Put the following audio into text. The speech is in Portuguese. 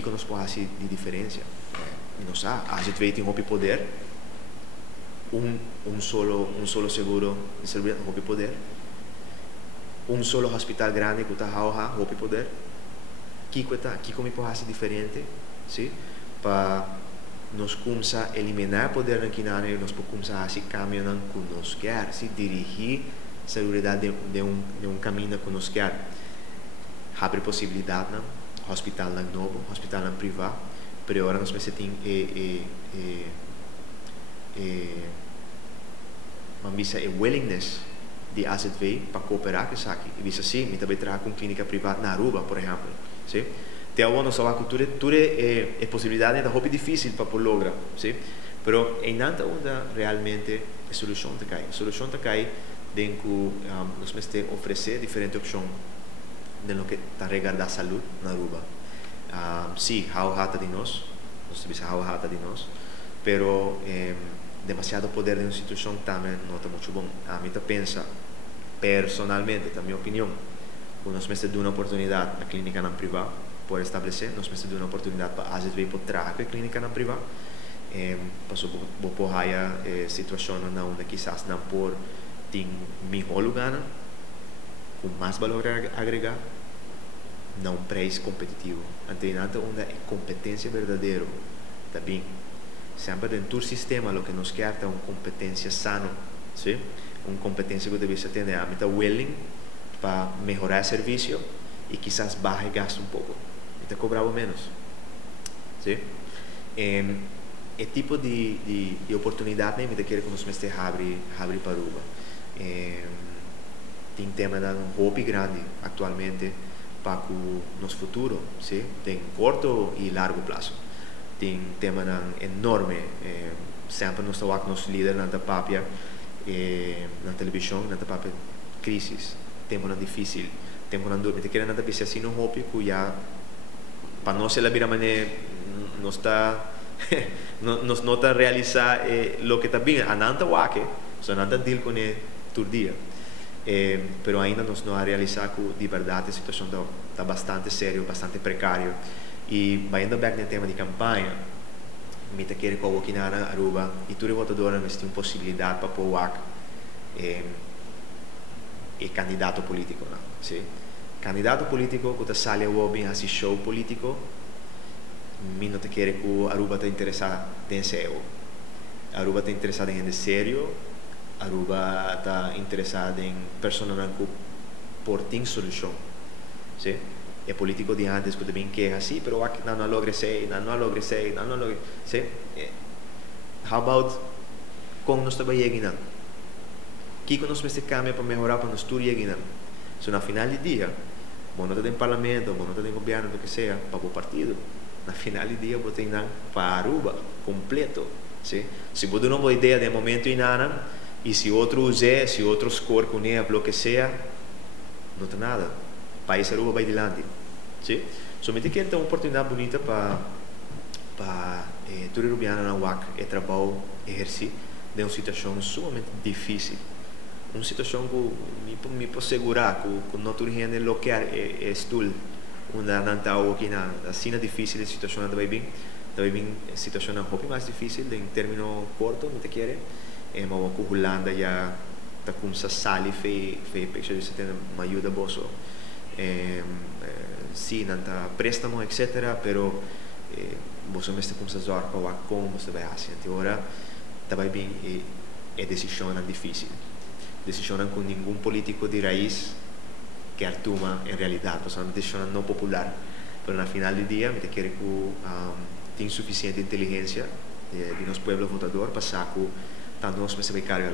que nós podemos fazer de diferença? Nós a gente vê tem o poder, um solo seguro de saúde, o poder, um solo hospital grande que está o poder, que como pode ser diferente, sim? Para nós começar a eliminar o poder aqui na área, nós podemos começar a se caminhar com nós quer, se dirigir a saúde de um caminho que nós quer, abre possibilidade não, hospital não novo, hospital não privado, mas agora nós precisamos ter a willingness de AZV para cooperar com isso aqui. E isso sim, me também trago com clínica privada na Aruba, por exemplo, sim? Tem alguma noção que tudo é possibilidade, é muito difícil para lograr, sim? Pero em nada onda realmente a solução está cai. A solução está cai de que nós precisamos oferecer diferentes opções de lo que está regardando a saúde na Aruba. Sim, há de nós de nós, pero demasiado poder de uma instituição também não está muito bom. A mim pensa, personalmente, na minha opinião, que nós precisamos de uma oportunidade na clínica não privada por estabelecer, nós precisamos de uma oportunidade para às vezes para trazer a clínica não privada, para poder situação onde quizás não por tem melhor lugar, com mais valor agregado, não preço competitivo. Antes onde é competência verdadeira, tá bem? Sempre dentro do sistema, o que nós queremos é uma competência sana, sim? Uma competência que deve ser ter a mitad willing para melhorar o serviço e quizás baixar o gasto pouco, e cobrar menos, sim? É tipo de oportunidade né, que quer que nós mestre abre para Aruba. Tem tema de um hobby grande atualmente para o nosso futuro, sim? Tem curto e largo prazo. Tem tema enorme, sempre nós estamos com os líderes na papia, na televisão, na papia crise, tempo difícil, tempo duro, te querem nada pensar assim no hobby que já para nós ela vira maneira não está não está realizar o que está bem, a nanta wake, só nanta deal com ele todo dia. Pero ainda nós não a realizar que de verdade a situação está bastante séria, bastante precária. E ainda back no tema de campanha, me te quer colocar aqui na Aruba e todos os votadores têm possibilidade para pôr o candidato político, não? Sim? Candidato político que está saindo bem a show político, me não te quer que Aruba está interessado em ser Aruba está interessado em gente sério, Aruba está interessado em pessoas que portem solução, sim? É político de antes que também quer assim, pero não logra ser, sim? How about como nós estamos chegando? O que nós precisamos cambiar para melhorar para nós tudo chegando? Se no final do dia, bom não tem parlamento, bom não tem governo, do que seja, para o partido, no final do dia você tem para Aruba completo, sim? Se você não tem ideia de momento em nada, e se outro usa, se outro score com ele, o que seja, não tem nada. O país Aruba vai adiante, sim? Somente que tem uma oportunidade bonita para todo rubiano na UAC e trabalho exercer de uma situação sumamente difícil, uma situação que me posso assegurar que não todo gente lo que é estul, onde não está aqui na assim difícil a situação também bem situação um pouco mais difícil em termino curto, não te quer, mas a Holanda já está com essa sala e fez picture de ter uma ajuda boa. Sim, não está préstamo, etc. Pero você mesmo começa a usar para como você vai fazer. Então, agora, também bem é decisão difícil. Decisão com nenhum político de raiz quer tomar em realidade. Porque é uma decisão não popular. Mas, no final do dia, me quer que tem suficiente inteligência de nosso povo votador para saber que tanto nós precisamos carregar.